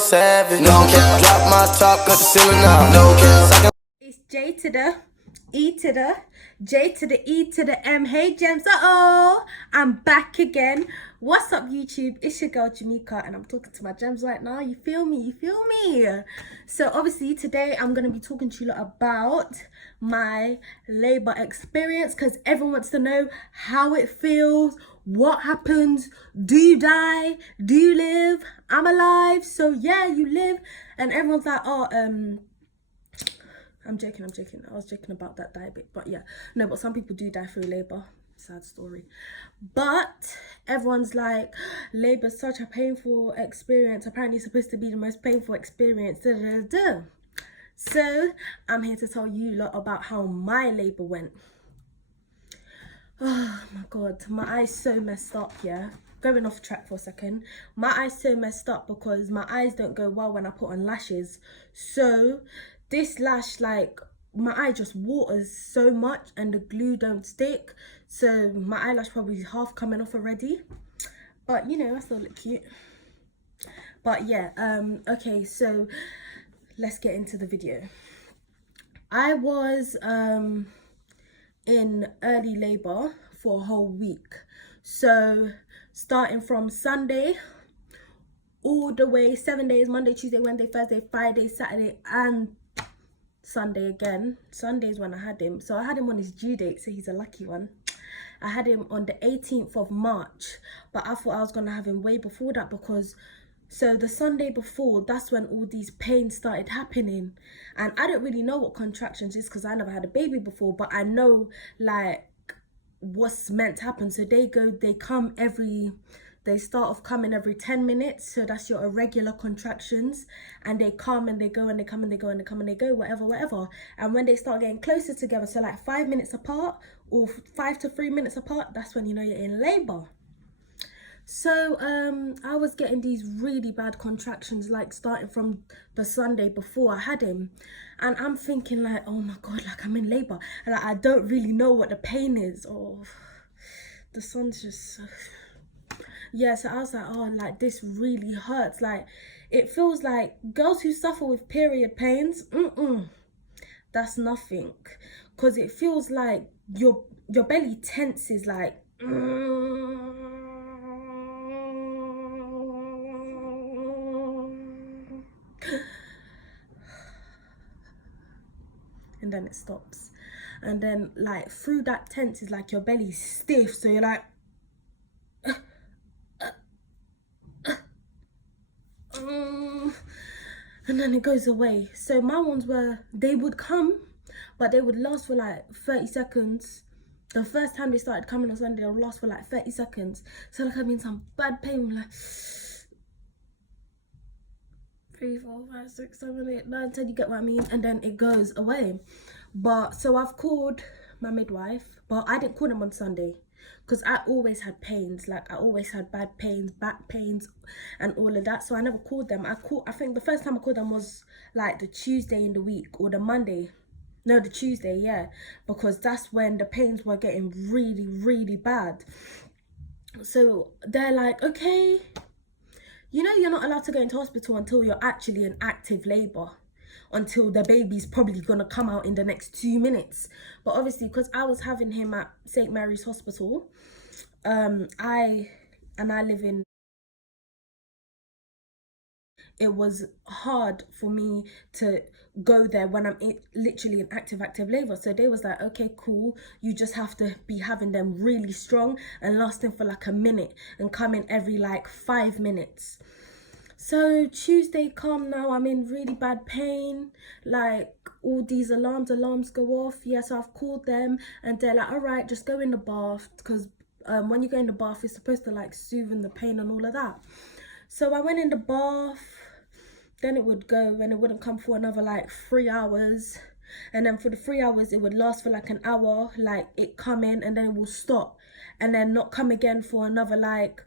Savage, no care. Drop my top, cause the ceiling now, no care. It's J to the E to the J to the E to the M. Hey gems, I'm back again. What's up YouTube? It's your girl Jamaica and I'm talking to my gems right now. You feel me? You feel me? So obviously today I'm going to be talking to you lot about my labor experience, because everyone wants to know how it feels, what happens, do you die, do you live? I'm alive, so yeah, you live. And everyone's like, I'm joking. I was joking about that die bit, but yeah, no, but some people do die through labor. Sad story. But everyone's like, labor's such a painful experience. Apparently it's supposed to be the most painful experience. Da, da, da, da. So I'm here to tell you lot about how my labor went. Oh my god, my eyes so messed up, yeah. Going off track for a second. My eyes so messed up because my eyes don't go well when I put on lashes. So this lash, like, my eye just waters so much and the glue don't stick. So my eyelash probably half coming off already. But you know, I still look cute. But yeah, okay, so let's get into the video. I was in early labor for a whole week. So starting from Sunday all the way 7 days, Monday, Tuesday, Wednesday, Thursday, Friday, Saturday and Sunday again. Sunday's when I had him. So I had him on his due date, so he's a lucky one. I had him on the 18th of March, but I thought I was gonna have him way before that, because so the Sunday before, that's when all these pains started happening. And I don't really know what contractions is because I never had a baby before, but I know like what's meant to happen. So they start off coming every 10 minutes. So that's your irregular contractions. And they come and they go and they come and they go and they come and they go, whatever. And when they start getting closer together, so like 5 minutes apart or 5 to 3 minutes apart, that's when you know you're in labor. So I was getting these really bad contractions, like starting from the Sunday before I had him, and I'm thinking like, oh my god, like I'm in labor, and like I don't really know what the pain is. Oh, the sun's just yeah. So I was like, oh, like this really hurts. Like it feels like girls who suffer with period pains, that's nothing, because it feels like your belly tenses like. And then it stops, and then like through that tense is like your belly's stiff, so you're like and then it goes away. So my ones they would come, but they would last for like 30 seconds. The first time they started coming on Sunday, they would last for like 30 seconds. So like I'm in some bad pain, like 3, 4, 5, 6, 7, 8, 9, 10, you get what I mean? And then it goes away. But so I've called my midwife, but I didn't call them on Sunday because I always had pains. Like I always had bad pains, back pains and all of that. So I never called them. I think the first time I called them was like the Tuesday in the week or the Monday. No, the Tuesday, yeah. Because that's when the pains were getting really, really bad. So they're like, okay, you know you're not allowed to go into hospital until you're actually in active labor, until the baby's probably gonna come out in the next 2 minutes. But obviously, because I was having him at St. Mary's Hospital, I live in, it was hard for me to go there when I'm literally in active labor. So they was like, okay, cool, you just have to be having them really strong and lasting for like a minute and coming every like 5 minutes. So Tuesday come, now I'm in really bad pain, like all these alarms go off. Yeah, so I've called them and they're like, all right, just go in the bath, because when you go in the bath it's supposed to like soothe the pain and all of that. So I went in the bath, then it would go and it wouldn't come for another like 3 hours, and then for the 3 hours it would last for like an hour, like it come in and then it will stop and then not come again for another like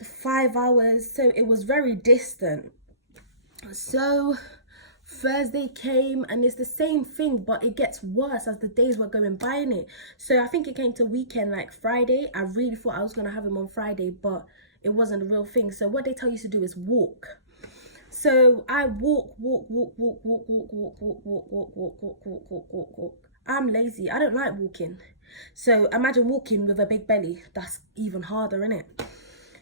5 hours. So it was very distant. So Thursday came and it's the same thing, but it gets worse as the days were going by in it. So I think it came to weekend like Friday. I really thought I was gonna have him on Friday, but it wasn't a real thing. So what they tell you to do is walk. So I walk. I'm lazy. I don't like walking. So imagine walking with a big belly. That's even harder, isn't it?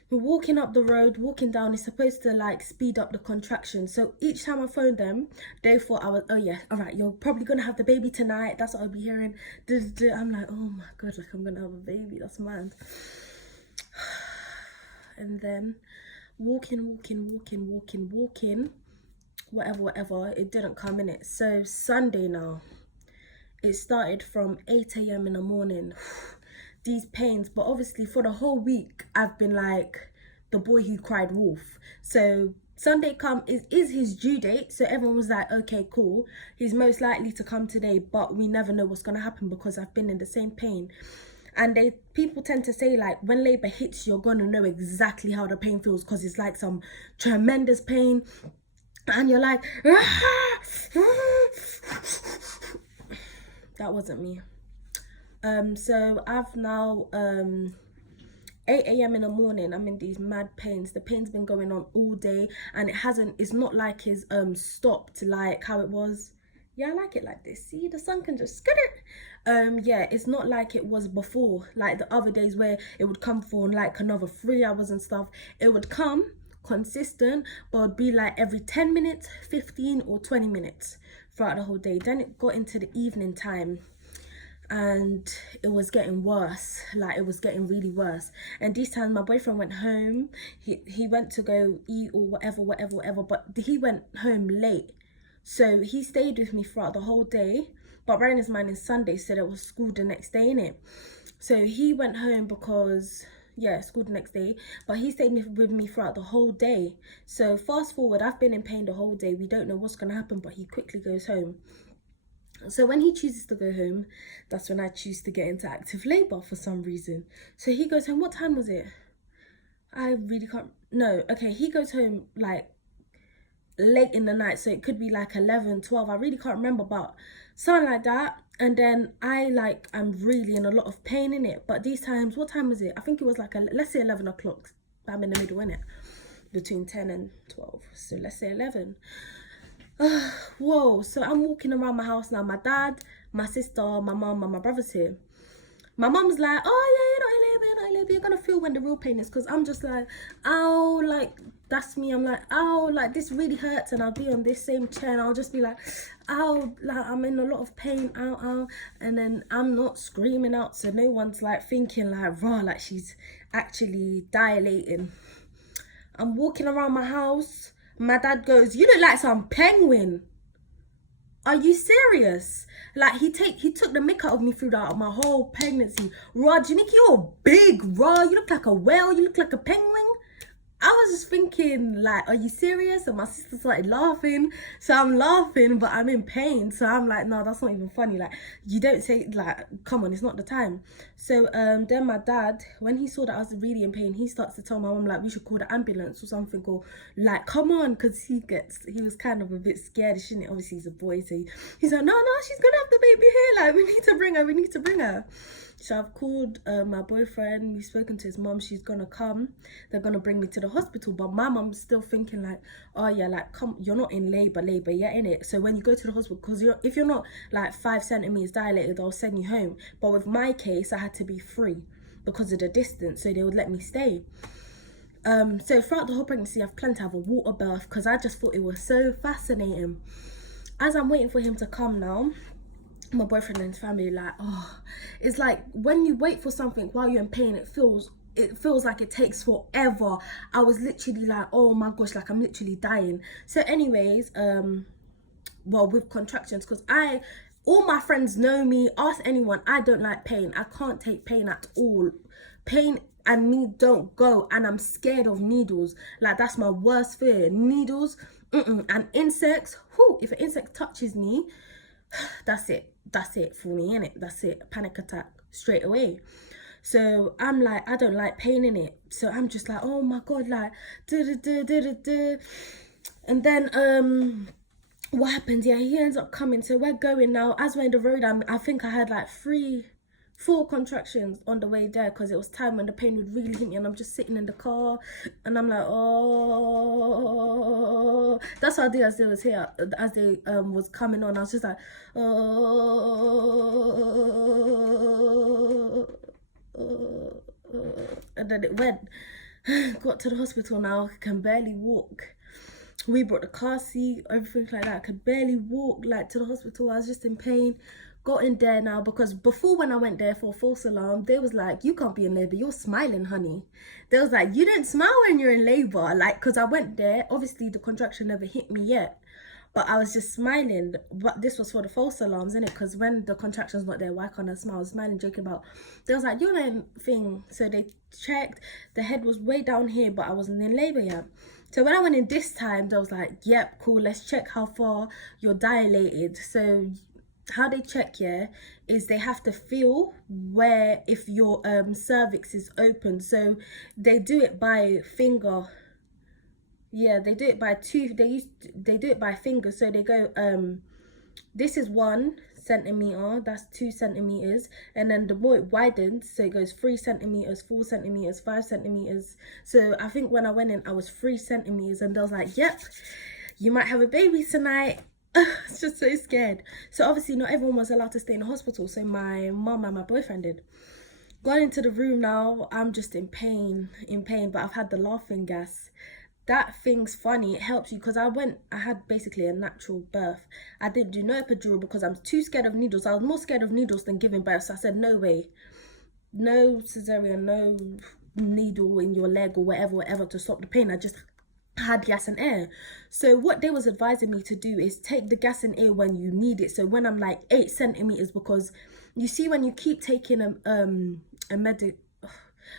We're walking up the road, walking down. It's supposed to like speed up the contraction. So each time I phoned them, they thought I was, oh yeah, all right, you're probably gonna have the baby tonight. That's what I'll be hearing. I'm like, oh my god, like I'm gonna have a baby. That's mad. And then walking, whatever, it didn't come in it. So Sunday now, it started from 8 a.m. in the morning. These pains, but obviously for the whole week I've been like the boy who cried wolf. So Sunday is his due date, so everyone was like, okay, cool, he's most likely to come today, but we never know what's gonna happen because I've been in the same pain. And people tend to say like when labor hits, you're gonna know exactly how the pain feels because it's like some tremendous pain, and you're like, that wasn't me. So I've now 8 a.m. in the morning, I'm in these mad pains. The pain's been going on all day, and it's not like it's stopped like how it was. Yeah, I like it like this. See, the sun can just skid it. Yeah, it's not like it was before, like the other days where it would come for like another 3 hours and stuff. It would come consistent, but it'd be like every 10 minutes, 15 or 20 minutes throughout the whole day. Then it got into the evening time, and it was getting worse. Like it was getting really worse. And this time my boyfriend went home. He went to go eat or whatever, but he went home late, so he stayed with me throughout the whole day. But bearing in mind, it's Sunday, so there was school the next day, innit? So he went home because, yeah, school the next day. But he stayed with me throughout the whole day. So fast forward, I've been in pain the whole day. We don't know what's going to happen, but he quickly goes home. So when he chooses to go home, that's when I choose to get into active labor for some reason. So he goes home. What time was it? I really can't. No, okay, he goes home like late in the night, so it could be like 11, 12. I really can't remember, but something like that. And then I'm really in a lot of pain in it. But these times, what time was it? I think it was like let's say 11 o'clock. I'm in the middle, innit? Between 10 and 12. So let's say 11. Whoa, so I'm walking around my house now. My dad, my sister, my mum, and my brother's here. My mum's like, oh yeah, you're not in labor, you're gonna feel when the real pain is. Because I'm just like, ow, like that's me. I'm like, ow, like this really hurts. And I'll be on this same chair and I'll just be like, ow, like I'm in a lot of pain, ow, ow. And then I'm not screaming out, so no one's like thinking like, raw, like she's actually dilating. I'm walking around my house. My dad goes, you look like some penguin. Are you serious? Like he took the mick out of me throughout my whole pregnancy. Rod, you think you're big, Rod? You look like a whale. You look like a penguin. I was just thinking, like, are you serious? And my sister started laughing. So I'm laughing, but I'm in pain. So I'm like, no, that's not even funny. Like, you don't say, like, come on, it's not the time. So then my dad, when he saw that I was really in pain, he starts to tell my mom, like, we should call the ambulance or something. Or, like, come on. Because he was kind of a bit scared, shouldn't he? Obviously, he's a boy. So he's like, no, she's going to have the baby here. Like, we need to bring her. So I've called my boyfriend. We've spoken to his mom. She's gonna come. They're gonna bring me to the hospital. But my mom's still thinking like, oh yeah, like come, you're not in labor, yeah, in it. So when you go to the hospital, because if you're not like 5 centimeters dilated, they'll send you home. But with my case, I had to be free because of the distance, so they would let me stay. So throughout the whole pregnancy, I've planned to have a water birth because I just thought it was so fascinating. As I'm waiting for him to come now, my boyfriend and his family like, oh, it's like when you wait for something while you're in pain, it feels like it takes forever. I was literally like, oh my gosh, like I'm literally dying. So anyways, well, with contractions, because all my friends know me, ask anyone, I don't like pain. I can't take pain at all. Pain and me don't go, and I'm scared of needles. Like that's my worst fear, needles. And insects, whew, if an insect touches me, that's it for me, innit? That's it, panic attack straight away. So I'm like, I don't like pain in it. So I'm just like, oh my god, like and then what happens? Yeah, he ends up coming. So we're going now. As we're in the road, I think I had like 4 contractions on the way there because it was time when the pain would really hit me, and I'm just sitting in the car and I'm like, oh, That's what I did as they was here, as they was coming on. I was just like, and then it went. Got to the hospital now, can barely walk. We brought the car seat, everything like that. I could barely walk like to the hospital. I was just in pain. Got in there now, because before, when I went there for a false alarm, they was like, you can't be in labor, you're smiling, honey. They was like, you don't smile when you're in labor. Like, because I went there, obviously the contraction never hit me yet, but I was just smiling. But this was for the false alarms, innit? Because when the contraction's not there, why can't I smile? I was smiling, joking about. They was like, you're in thing. So they checked, the head was way down here, but I wasn't in labor yet. So when I went in this time, they was like, yep, cool, let's check how far you're dilated. So how they check, yeah, is they have to feel where, if your cervix is open. So they do it by finger. Yeah, they do it by they do it by finger. So they go, this is 1 centimeter, that's 2 centimeters, and then the more it widens, so it goes 3 centimeters, 4 centimeters, 5 centimeters. So I think when I went in, I was 3 centimeters, and they was like, yep, you might have a baby tonight. It's just so scared. So obviously not everyone was allowed to stay in the hospital, so my mom and my boyfriend did. Gone into the room now, I'm just in pain, but I've had the laughing gas. That thing's funny, it helps you, because I had basically a natural birth. I didn't do no epidural because I'm too scared of needles. I was more scared of needles than giving birth, so I said no way, no cesarean, no needle in your leg or whatever to stop the pain. I just had gas and air. So what they was advising me to do is take the gas and air when you need it. So when I'm like 8 centimeters, because you see, when you keep taking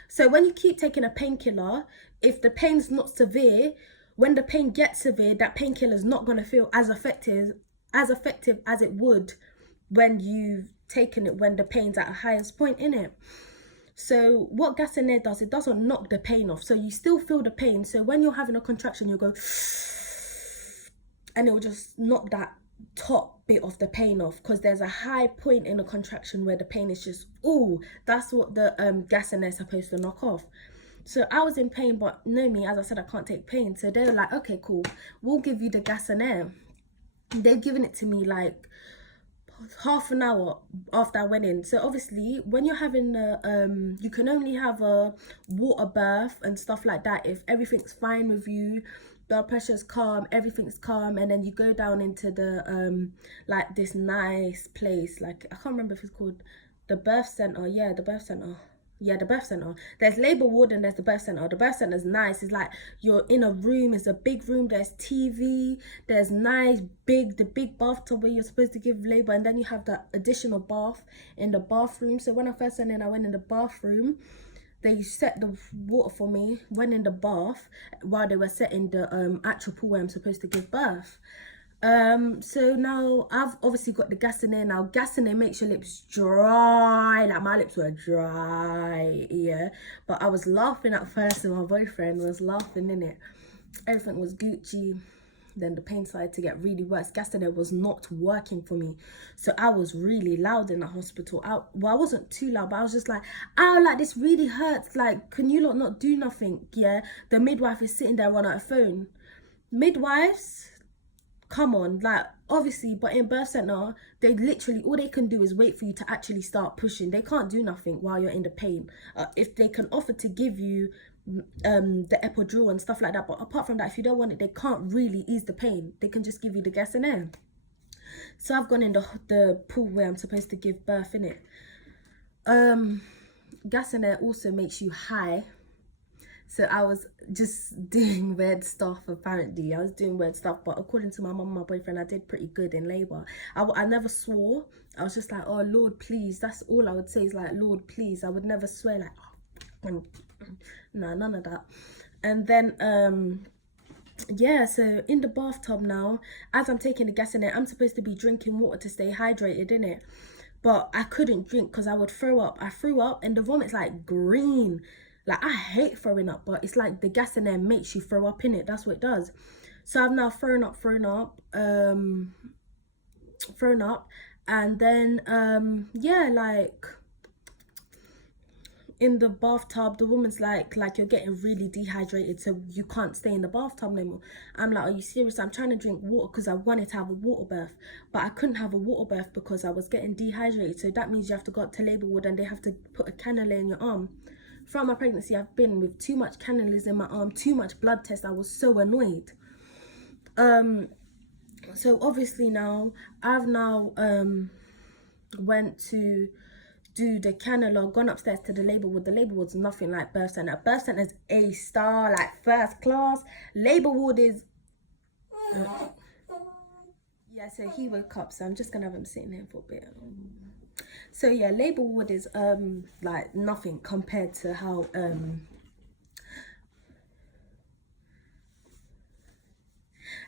so when you keep taking a painkiller, if the pain's not severe, when the pain gets severe, that painkiller is not going to feel as effective as it would when you've taken it when the pain's at a highest point in it. So what gas and air does, it doesn't knock the pain off. So you still feel the pain. So when you're having a contraction, you'll go, and it will just knock that top bit of the pain off, because there's a high point in a contraction where the pain is just, ooh, that's what the gas and air is supposed to knock off. So I was in pain, but know me, as I said, I can't take pain. So they were like, okay, cool, we'll give you the gas and air. They've given it to me like half an hour after I went in. So obviously when you're having you can only have a water birth and stuff like that if everything's fine with you, blood pressure's calm, everything's calm, and then you go down into the like this nice place, like I can't remember if it's called the birth center. Yeah, the birth center. Yeah, the birth center. There's labor ward and there's the birth center. The birth center is nice. It's like you're in a room. It's a big room. There's TV. There's the big bathtub where you're supposed to give labor, and then you have the additional bath in the bathroom. So when I first went in, I went in the bathroom. They set the water for me. Went in the bath while they were setting the actual pool where I'm supposed to give birth. So now I've obviously got the gas in there. Now gas in there makes your lips dry, like my lips were dry, yeah, but I was laughing at first and my boyfriend was laughing in it. Everything was Gucci. Then the pain started to get really worse. Gas in there was not working for me, so I was really loud in the hospital. I wasn't too loud, but I was just like, ow, like this really hurts, like can you lot not do nothing? Yeah, the midwife is sitting there on her phone. Midwives, come on, like obviously, but in birth center, they literally, all they can do is wait for you to actually start pushing. They can't do nothing while you're in the pain. If they can offer to give you the epidural and stuff like that, but apart from that, if you don't want it, they can't really ease the pain. They can just give you the gas and air. So I've gone in the pool where I'm supposed to give birth, in it. Gas and air also makes you high. So I was just doing weird stuff, apparently. I was doing weird stuff, but according to my mum and my boyfriend, I did pretty good in labour. I never swore. I was just like, oh, Lord, please. That's all I would say is like, Lord, please. I would never swear like, oh, no, none of that. And then, yeah, so in the bathtub now, as I'm taking the gas in it, I'm supposed to be drinking water to stay hydrated, innit? But I couldn't drink because I would throw up. I threw up and the vomit's like green. Like, I hate throwing up, but it's like the gas in there makes you throw up in it. That's what it does. So I've now thrown up. And then, yeah, like, in the bathtub. The woman's like you're getting really dehydrated, so you can't stay in the bathtub no more. I'm like, are you serious? I'm trying to drink water because I wanted to have a water birth, but I couldn't have a water birth because I was getting dehydrated. So that means you have to go up to labour ward and they have to put a cannula in your arm. Throughout my pregnancy, I've been with too much cannulas in my arm, too much blood tests. I was so annoyed. So obviously now I've went to do the cannula, gone upstairs to the labour ward. The labour ward's nothing like birth center. Birth center is A star, like first class. Labour ward is yeah. So he woke up, so I'm just gonna have him sitting here for a bit. So yeah, labour ward is like nothing compared to how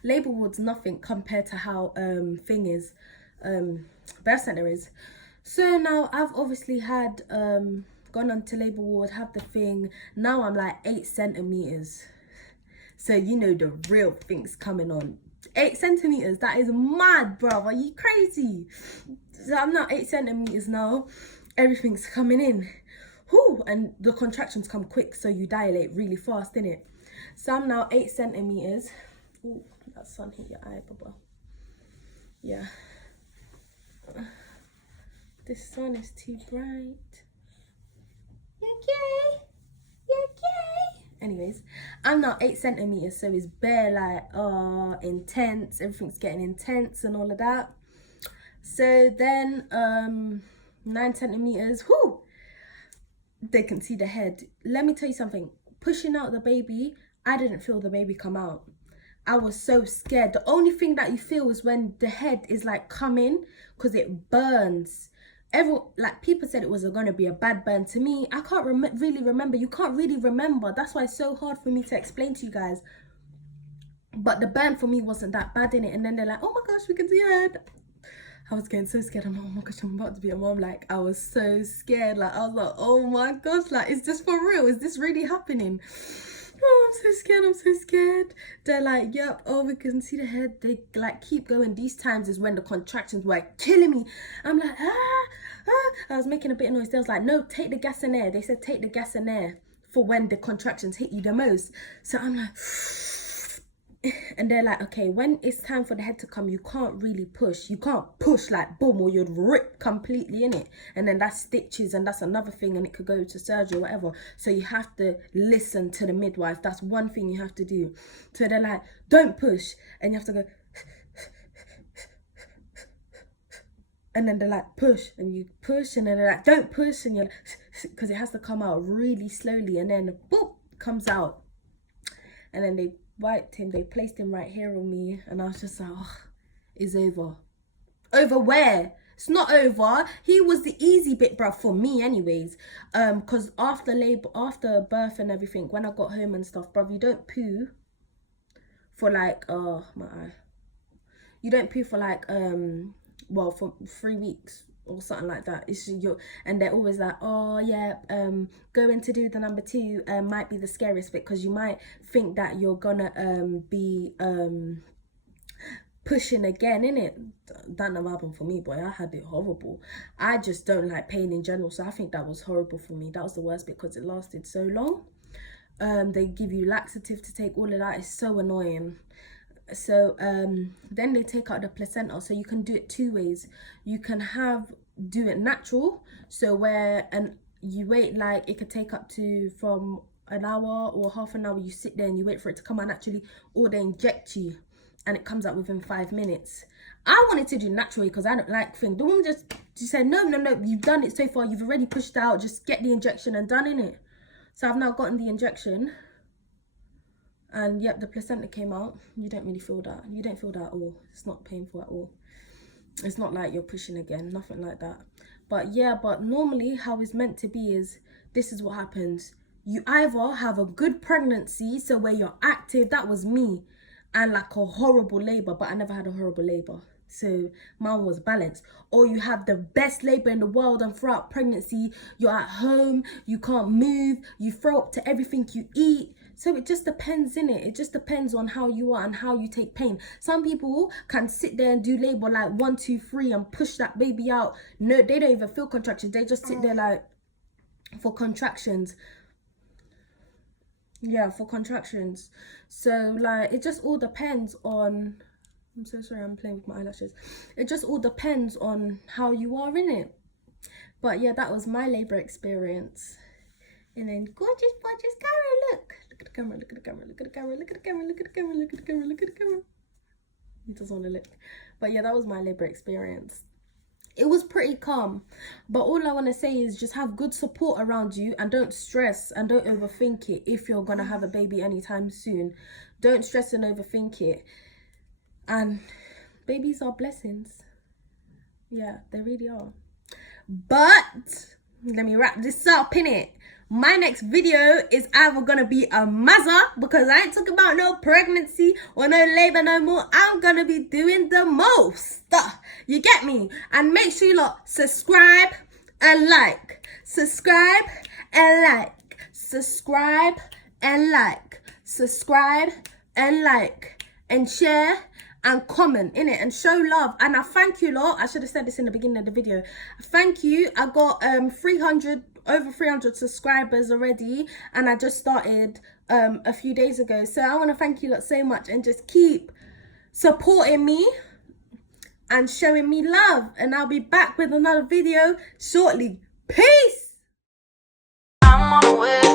labour ward's nothing compared to how birth center is. So now I've obviously had gone on to labour ward, have the thing. Now I'm like 8 centimeters. So you know the real thing's coming on. 8 centimeters, that is mad, bro. Are you crazy? So I'm now 8 centimeters now. Everything's coming in. Whew, and the contractions come quick, so you dilate really fast, innit? So I'm now 8 centimeters. Ooh, that sun hit your eye, Baba. Yeah. This sun is too bright. You okay? You okay? Anyways, I'm now 8 centimeters, so it's bare like intense. Everything's getting intense and all of that. So then 9 centimeters. Whoo! They can see the head. Let me tell you something. Pushing out the baby, I didn't feel the baby come out. I was so scared. The only thing that you feel is when the head is like coming, because it burns. Like people said it was going to be a bad burn. To me, I can't really remember. You can't really remember. That's why it's so hard for me to explain to you guys. But the burn for me wasn't that bad in it. And then they're like, oh my gosh, we can see your head. I was getting so scared. I'm like, oh my gosh, I'm about to be a mom. Like, I was so scared. Like, I was like, oh my gosh, like, is this for real? Is this really happening? Oh, I'm so scared. I'm so scared. They're like, yep, oh, we can see the head. They like keep going. These times is when the contractions were killing me. I'm like, I was making a bit of noise. They was like, no, take the gas in air. They said, take the gas in air for when the contractions hit you the most. So I'm like, and they're like, okay, when it's time for the head to come, you can't really push. You can't push like boom, or you'd rip completely in it. And then that's stitches, and that's another thing, and it could go to surgery or whatever. So you have to listen to the midwife. That's one thing you have to do. So they're like, don't push, and you have to go. And then they're like, push, and you push, and then they're like, don't push, and you're like, because it has to come out really slowly, and then boop, comes out. And then they wiped him, they placed him right here on me, and I was just like, oh, it's over. Over where? It's not over. He was the easy bit, bruv, for me anyways. Because after labor, after birth and everything, when I got home and stuff, bruv, you don't poo for like, oh, my eye. You don't poo for like, well, for 3 weeks or something like that. It's and they're always like, oh yeah, going to do the number 2 might be the scariest bit, because you might think that you're gonna be pushing again, innit? That never happened for me, boy. I had it horrible. I just don't like pain in general, so I think that was horrible for me. That was the worst bit, because it lasted so long. They give you laxative to take, all of that. It's so annoying. So then they take out the placenta, so you can do it 2 ways. You can do it natural, so where you wait, like it could take up to from an hour or half an hour. You sit there and you wait for it to come out naturally, or they inject you and it comes out within 5 minutes. I wanted to do naturally because I don't like things. The woman just said, no, you've done it so far, you've already pushed out, just get the injection and done, in it. So I've now gotten the injection. And yep, the placenta came out. You don't really feel that. You don't feel that at all. It's not painful at all. It's not like you're pushing again, nothing like that. But yeah, but normally how it's meant to be is, this is what happens. You either have a good pregnancy, so where you're active, that was me, and like a horrible labor, but I never had a horrible labor. So mine was balanced. Or you have the best labor in the world, and throughout pregnancy, you're at home, you can't move, you throw up to everything you eat. So it just depends, innit? It just depends on how you are and how you take pain. Some people can sit there and do labor like 1, 2, 3 and push that baby out. No, they don't even feel contractions. They just sit there like, for contractions. Yeah, for contractions. So like it just all depends on, I'm so sorry, I'm playing with my eyelashes. It just all depends on how you are in it. But yeah, that was my labor experience. And then gorgeous Cara, look at the camera, look at the camera, look at the camera, look at the camera, look at the camera, look at the camera, look at the camera. He doesn't want to look. But yeah, that was my labor experience. It was pretty calm, but all I want to say is just have good support around you, and don't stress and don't overthink it. If you're gonna have a baby anytime soon, don't stress and overthink it. And babies are blessings. Yeah, they really are. But let me wrap this up, innit? My next video is either gonna be a mazza, because I ain't talking about no pregnancy or no labor no more. I'm gonna be doing the most. You get me? And make sure you lot subscribe and like. Subscribe and like. Subscribe and like. Subscribe and like. And share and comment in it and show love. And I thank you lot. I should have said this in the beginning of the video. Thank you. I got over 300 subscribers already, and I just started a few days ago. So I want to thank you lot so much, and just keep supporting me and showing me love. And I'll be back with another video shortly. Peace. I'm on the way.